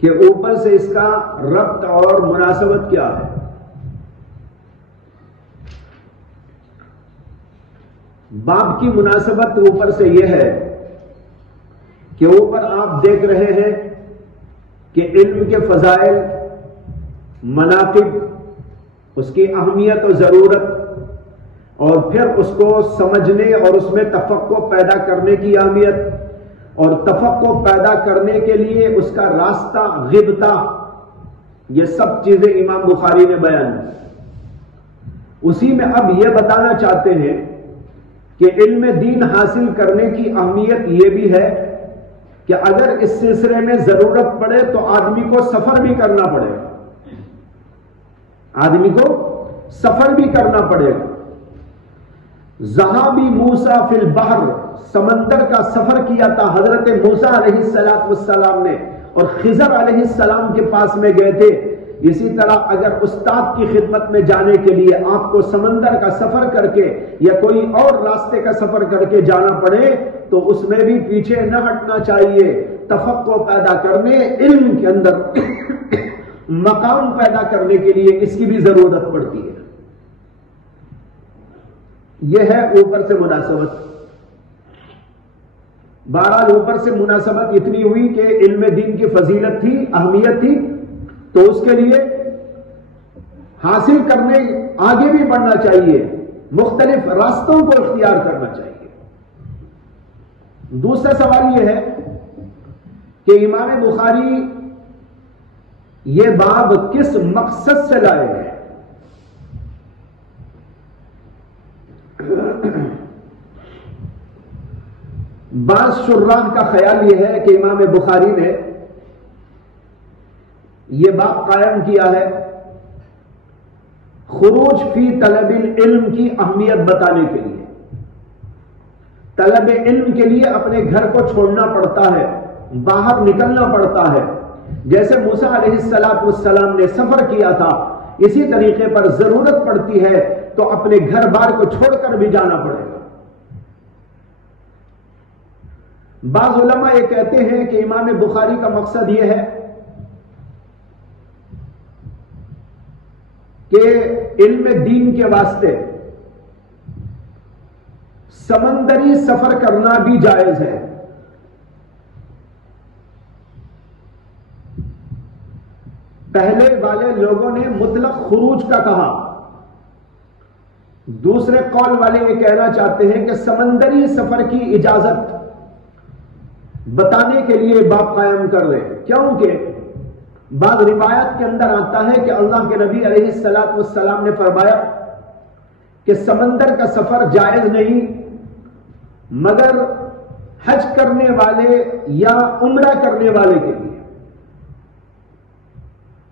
کہ اوپر سے اس کا ربط اور مناسبت کیا ہے؟ باب کی مناسبت اوپر سے یہ ہے کہ اوپر آپ دیکھ رہے ہیں کہ علم کے فضائل، مناقب، اس کی اہمیت و ضرورت، اور پھر اس کو سمجھنے اور اس میں تفقہ پیدا کرنے کی اہمیت، اور تفقہ پیدا کرنے کے لیے اس کا راستہ، غبطہ، یہ سب چیزیں امام بخاری نے بیان کی۔ اسی میں اب یہ بتانا چاہتے ہیں کہ علم دین حاصل کرنے کی اہمیت یہ بھی ہے کہ اگر اس سلسلے میں ضرورت پڑے تو آدمی کو سفر بھی کرنا پڑے گا، آدمی کو سفر بھی کرنا پڑے گا۔ ذہابی موسیٰ فی البحر، سمندر کا سفر کیا تھا حضرت موسیٰ علیہ السلام نے، اور خضر علیہ السلام کے پاس میں گئے تھے۔ اسی طرح اگر استاد کی خدمت میں جانے کے لیے آپ کو سمندر کا سفر کر کے یا کوئی اور راستے کا سفر کر کے جانا پڑے تو اس میں بھی پیچھے نہ ہٹنا چاہیے۔ تفقہ پیدا کرنے، علم کے اندر مقام پیدا کرنے کے لیے اس کی بھی ضرورت پڑتی ہے۔ یہ ہے اوپر سے مناسبت۔ بہرحال اوپر سے مناسبت اتنی ہوئی کہ علم دین کی فضیلت تھی، اہمیت تھی، تو اس کے لیے حاصل کرنے آگے بھی بڑھنا چاہیے، مختلف راستوں کو اختیار کرنا چاہیے۔ دوسرا سوال یہ ہے کہ امام بخاری یہ باب کس مقصد سے لائے ہیں؟ بعض شراح کا خیال یہ ہے کہ امام بخاری نے یہ باب قائم کیا ہے خروج فی طلب العلم کی اہمیت بتانے کے لیے۔ طلب علم کے لیے اپنے گھر کو چھوڑنا پڑتا ہے، باہر نکلنا پڑتا ہے۔ جیسے موسیٰ علیہ السلام نے سفر کیا تھا، اسی طریقے پر ضرورت پڑتی ہے تو اپنے گھر بار کو چھوڑ کر بھی جانا پڑے گا۔ بعض علماء یہ کہتے ہیں کہ امام بخاری کا مقصد یہ ہے کہ علم دین کے واسطے سمندری سفر کرنا بھی جائز ہے۔ پہلے والے لوگوں نے مطلق خروج کا کہا، دوسرے قول والے یہ کہنا چاہتے ہیں کہ سمندری سفر کی اجازت بتانے کے لیے باب قائم کر رہے ہیں، کیونکہ بعض روایت کے اندر آتا ہے کہ اللہ کے نبی علیہ السلام نے فرمایا کہ سمندر کا سفر جائز نہیں مگر حج کرنے والے یا عمرہ کرنے والے کے لیے۔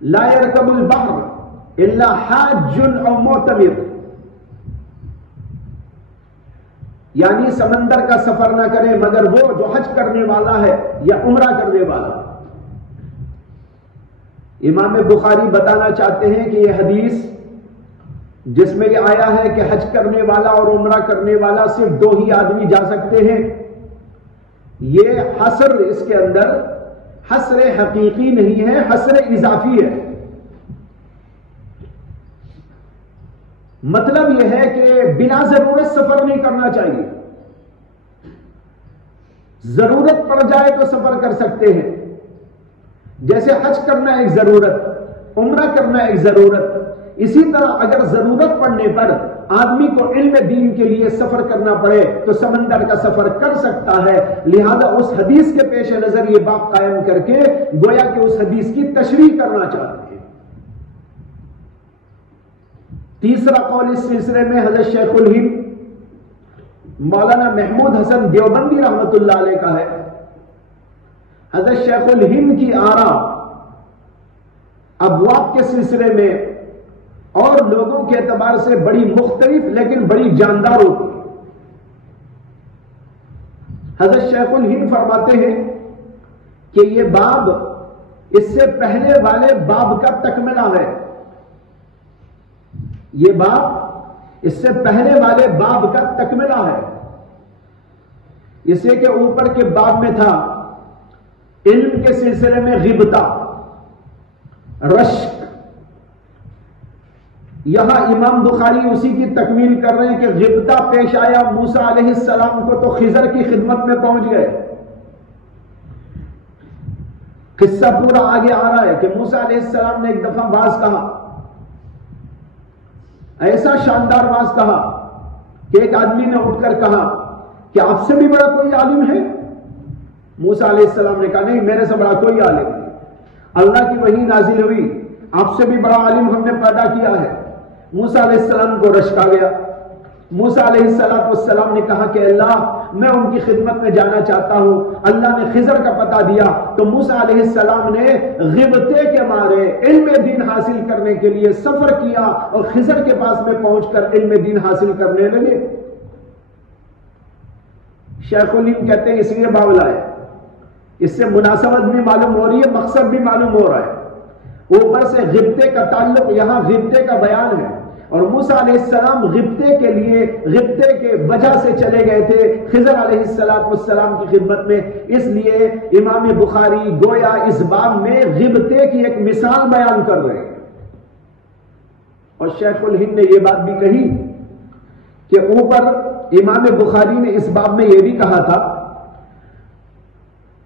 لا يركب البحر الا حاج او معتمر، یعنی سمندر کا سفر نہ کرے مگر وہ جو حج کرنے والا ہے یا عمرہ کرنے والا۔ امام بخاری بتانا چاہتے ہیں کہ یہ حدیث جس میں یہ آیا ہے کہ حج کرنے والا اور عمرہ کرنے والا صرف دو ہی آدمی جا سکتے ہیں، یہ حصر اس کے اندر حصر حقیقی نہیں ہے، حصر اضافی ہے۔ مطلب یہ ہے کہ بلا ضرورت سفر نہیں کرنا چاہیے، ضرورت پڑ جائے تو سفر کر سکتے ہیں۔ جیسے حج کرنا ایک ضرورت، عمرہ کرنا ایک ضرورت، اسی طرح اگر ضرورت پڑنے پر آدمی کو علم دین کے لیے سفر کرنا پڑے تو سمندر کا سفر کر سکتا ہے۔ لہذا اس حدیث کے پیش نظر یہ باب قائم کر کے گویا کہ اس حدیث کی تشریح کرنا چاہتے ہیں۔ تیسرا قول اس سلسلے میں حضرت شیخ الہند مولانا محمود حسن دیوبندی رحمت اللہ علیہ کا ہے۔ حضرت شیخ الہند کی آراء ابواب کے سلسلے میں اور لوگوں کے اعتبار سے بڑی مختلف لیکن بڑی جاندار ہوتی ہے۔ حضرت شیخ الہند فرماتے ہیں کہ یہ باب اس سے پہلے والے باب کا تکملہ ہے، یہ باب اس سے پہلے والے باب کا تکملہ ہے۔ اسے کے اوپر کے باب میں تھا علم کے سلسلے میں غبطہ، رشک. یہاں امام بخاری اسی کی تکمیل کر رہے ہیں کہ غبطہ پیش آیا موسیٰ علیہ السلام کو تو خضر کی خدمت میں پہنچ گئے. قصہ پورا آگے آ رہا ہے کہ موسیٰ علیہ السلام نے ایک دفعہ باز کہا، ایسا شاندار باز کہا کہ ایک آدمی نے اٹھ کر کہا کہ آپ سے بھی بڑا کوئی عالم ہے؟ موسیٰ علیہ السلام نے کہا نہیں، میرے سے بڑا کوئی عالم نہیں. اللہ کی وحی نازل ہوئی، آپ سے بھی بڑا عالم ہم نے پیدا کیا ہے. موسیٰ علیہ السلام کو رشک آ گیا. موسیٰ علیہ السلام نے کہا کہ اللہ میں ان کی خدمت میں جانا چاہتا ہوں. اللہ نے خضر کا پتہ دیا تو موسیٰ علیہ السلام نے غبطے کے مارے علم دین حاصل کرنے کے لیے سفر کیا اور خضر کے پاس میں پہنچ کر علم دین حاصل کرنے لگے. شیخ الہند کہتے ہیں اس لیے باولا ہے، اس سے مناسبت بھی معلوم ہو رہی ہے، مقصد بھی معلوم ہو رہا ہے. اوپر سے غبطے کا تعلق، یہاں غبطے کا بیان ہے اور موسیٰ علیہ السلام غبطے کے لیے، غبطے کے وجہ سے چلے گئے تھے خضر علیہ السلام کی خدمت میں. اس لیے امام بخاری گویا اس باب میں غبطے کی ایک مثال بیان کر رہے ہیں. اور شیخ الہند نے یہ بات بھی کہی کہ اوپر امام بخاری نے اس باب میں یہ بھی کہا تھا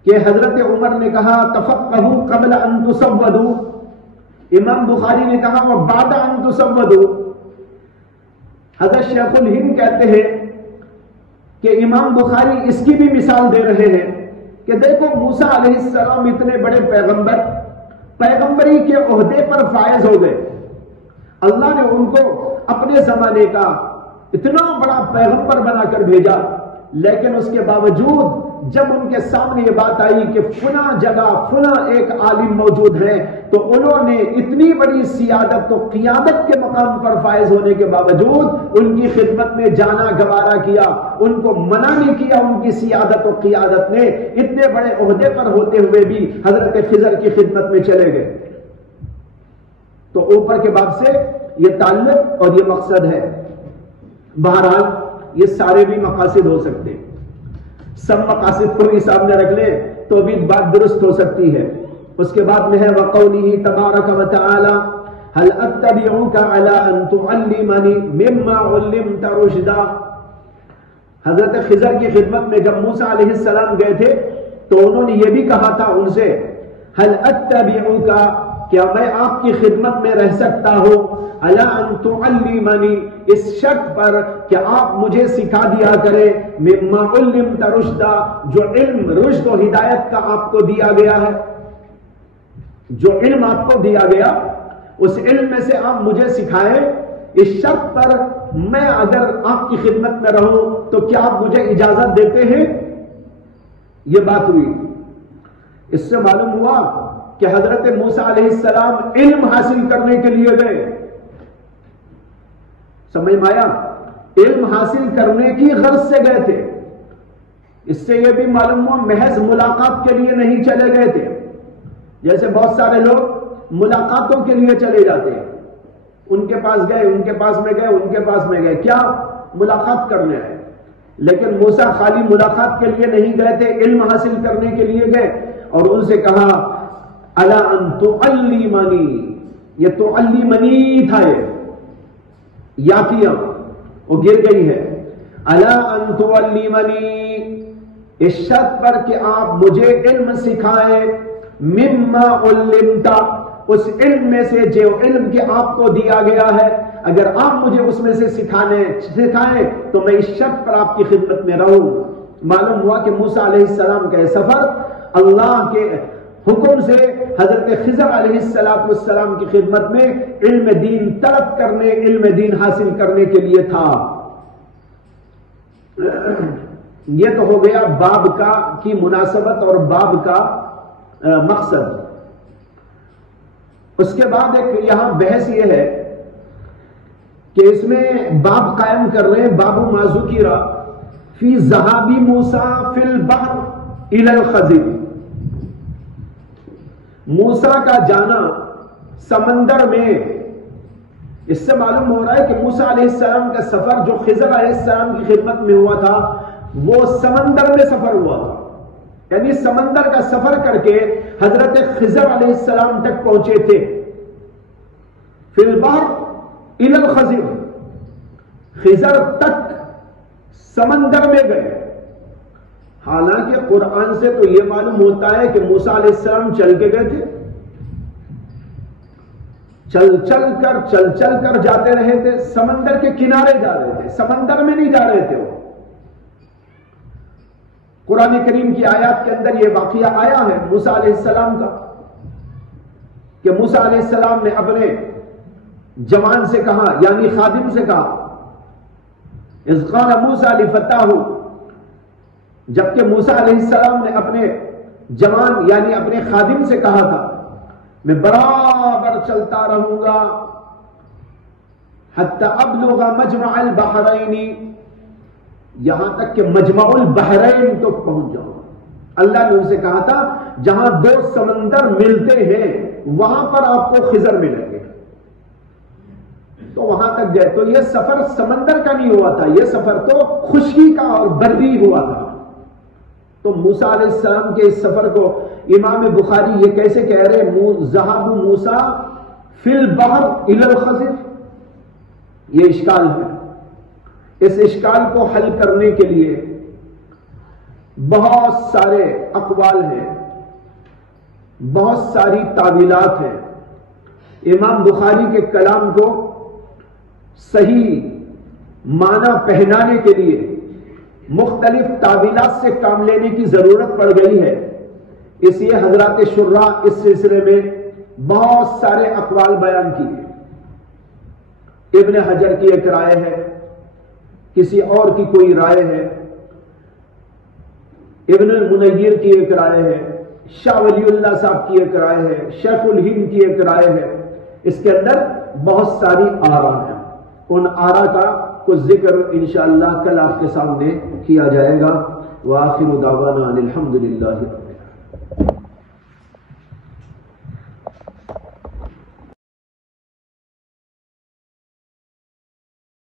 کہ حضرت عمر نے کہا تفقہوا قبل ان تسودوا. امام بخاری نے کہا وہ بعد ان تسودوا. حضرت شیخ الہند کہتے ہیں کہ امام بخاری اس کی بھی مثال دے رہے ہیں کہ دیکھو موسیٰ علیہ السلام اتنے بڑے پیغمبر، پیغمبری کے عہدے پر فائز ہو گئے. اللہ نے ان کو اپنے زمانے کا اتنا بڑا پیغمبر بنا کر بھیجا، لیکن اس کے باوجود جب ان کے سامنے یہ بات آئی کہ فلاں جگہ فلاں ایک عالم موجود ہے تو انہوں نے اتنی بڑی سیادت و قیادت کے مقام پر فائز ہونے کے باوجود ان کی خدمت میں جانا گوارا کیا، ان کو منع نہیں کیا. ان کی سیادت و قیادت نے اتنے بڑے عہدے پر ہوتے ہوئے بھی حضرت خضر کی خدمت میں چلے گئے. تو اوپر کے باب سے یہ تعلق اور یہ مقصد ہے. بہرحال یہ سارے بھی مقاصد ہو سکتے ہیں، سب مقاصد کو ہی سامنے رکھ لیں تو بھی بات درست ہو سکتی ہے. اس کے بعد میں ہے وَقَوْلِهِ تَبَارَكَ وَتَعَالَى هَلْ أَتَّبِعُكَ عَلَىٰ أَن تُعَلِّمَنِ مِمَّا عُلِّمْتَ رُشْدًا. حضرت خضر کی خدمت میں جب موسیٰ علیہ السلام گئے تھے تو انہوں نے یہ بھی کہا تھا ان سے هَلْ أَتَّبِعُكَ، کیا میں آپ کی خدمت میں رہ سکتا ہوں، عَلَىٰ أَن تُعَلِّمَنِ، اس شرط پر کہ آپ مجھے سکھا دیا کرے، مِمَّا عُلِّمْتَ رُشْدًا، جو علم رشد و ہدایت کا آپ کو دیا گیا ہے، جو علم آپ کو دیا گیا اس علم میں سے آپ مجھے سکھائیں. اس شرط پر میں اگر آپ کی خدمت میں رہوں تو کیا آپ مجھے اجازت دیتے ہیں؟ یہ بات ہوئی. اس سے معلوم ہوا کہ حضرت موسیٰ علیہ السلام علم حاصل کرنے کے لیے گئے. سمجھ میں آیا؟ علم حاصل کرنے کی غرض سے گئے تھے. اس سے یہ بھی معلوم ہوا محض ملاقات کے لیے نہیں چلے گئے تھے. جیسے بہت سارے لوگ ملاقاتوں کے لیے چلے جاتے ہیں، ان کے پاس گئے، ان کے پاس میں گئے، ان کے پاس میں گئے، کیا ملاقات کرنے آئے. لیکن موسیٰ خالی ملاقات کے لیے نہیں گئے تھے، علم حاصل کرنے کے لیے گئے اور ان سے کہا الا ان تعلمنی. یہ تعلمنی تھا، یہ یافیہ وہ گر گئی ہے. الا ان تعلمنی، اس شرط پر کہ آپ مجھے علم سکھائیں، مما علمتا، اس علم میں سے جو علم کہ آپ کو دیا گیا ہے، اگر آپ مجھے اس میں سے سکھائیں تو میں اس شرط پر آپ کی خدمت میں رہوں. معلوم ہوا کہ موسیٰ علیہ السلام کا یہ سفر اللہ کے حکم سے حضرت خضر علیہ السلام کی خدمت میں علم دین طلب کرنے، علم دین حاصل کرنے کے لیے تھا. یہ تو ہو گیا باب کا کی مناسبت اور باب کا مقصد. اس کے بعد ایک یہاں بحث یہ ہے کہ اس میں باب قائم کر رہے ہیں باب ما ذکر فی ذہاب موسیٰ فی البحر الی الخضر. موسیٰ کا جانا سمندر میں. اس سے معلوم ہو رہا ہے کہ موسیٰ علیہ السلام کا سفر جو خضر علیہ السلام کی خدمت میں ہوا تھا وہ سمندر میں سفر ہوا تھا، یعنی سمندر کا سفر کر کے حضرت خضر علیہ السلام تک پہنچے تھے. فی البحر الی الخضر، خضر تک سمندر میں گئے. حالانکہ قرآن سے تو یہ معلوم ہوتا ہے کہ موسیٰ علیہ السلام چل کے گئے تھے، چل چل کر جاتے رہے تھے، سمندر کے کنارے جا رہے تھے، سمندر میں نہیں جا رہے تھے. وہ قرآن کریم کی آیات کے اندر یہ واقعہ آیا ہے موسیٰ علیہ السلام کا کہ موسیٰ علیہ السلام نے اپنے جوان سے کہا، یعنی خادم سے کہا، اذ قال موسیٰ لفتاہ، جبکہ موسیٰ علیہ السلام نے اپنے جوان یعنی اپنے خادم سے کہا تھا میں برابر چلتا رہوں گا حتی ابلغ مجمع البحرین، یہاں تک کہ مجمع البحرین تک پہنچ جاؤں. اللہ نے ان سے کہا تھا جہاں دو سمندر ملتے ہیں وہاں پر آپ کو خضر ملیں گے. تو وہاں تک گئے. تو یہ سفر سمندر کا نہیں ہوا تھا، یہ سفر تو خشکی کا اور بری ہوا تھا. تو موسیٰ علیہ السلام کے اس سفر کو امام بخاری یہ کیسے کہہ رہے، ذهب موسیٰ فی البحر الی الخضر، یہ اشکال ہے. اس اشکال کو حل کرنے کے لیے بہت سارے اقوال ہیں، بہت ساری تعویلات ہیں. امام بخاری کے کلام کو صحیح معنی پہنانے کے لیے مختلف تعویلات سے کام لینے کی ضرورت پڑ گئی ہے. اس لیے حضرات شراح اس سلسلے میں بہت سارے اقوال بیان کیے. ابن حجر کی ایک رائے ہے، کسی اور کی کوئی رائے ہے، ابن المنیر کی ایک رائے ہے، شاہ ولی اللہ صاحب کی ایک رائے ہے، شیخ الہند کی ایک رائے ہے. اس کے اندر بہت ساری آراء ہیں. ان آراء کا کچھ ذکر انشاءاللہ کل آپ کے سامنے کیا جائے گا. وآخر دعوانا الحمدللہ.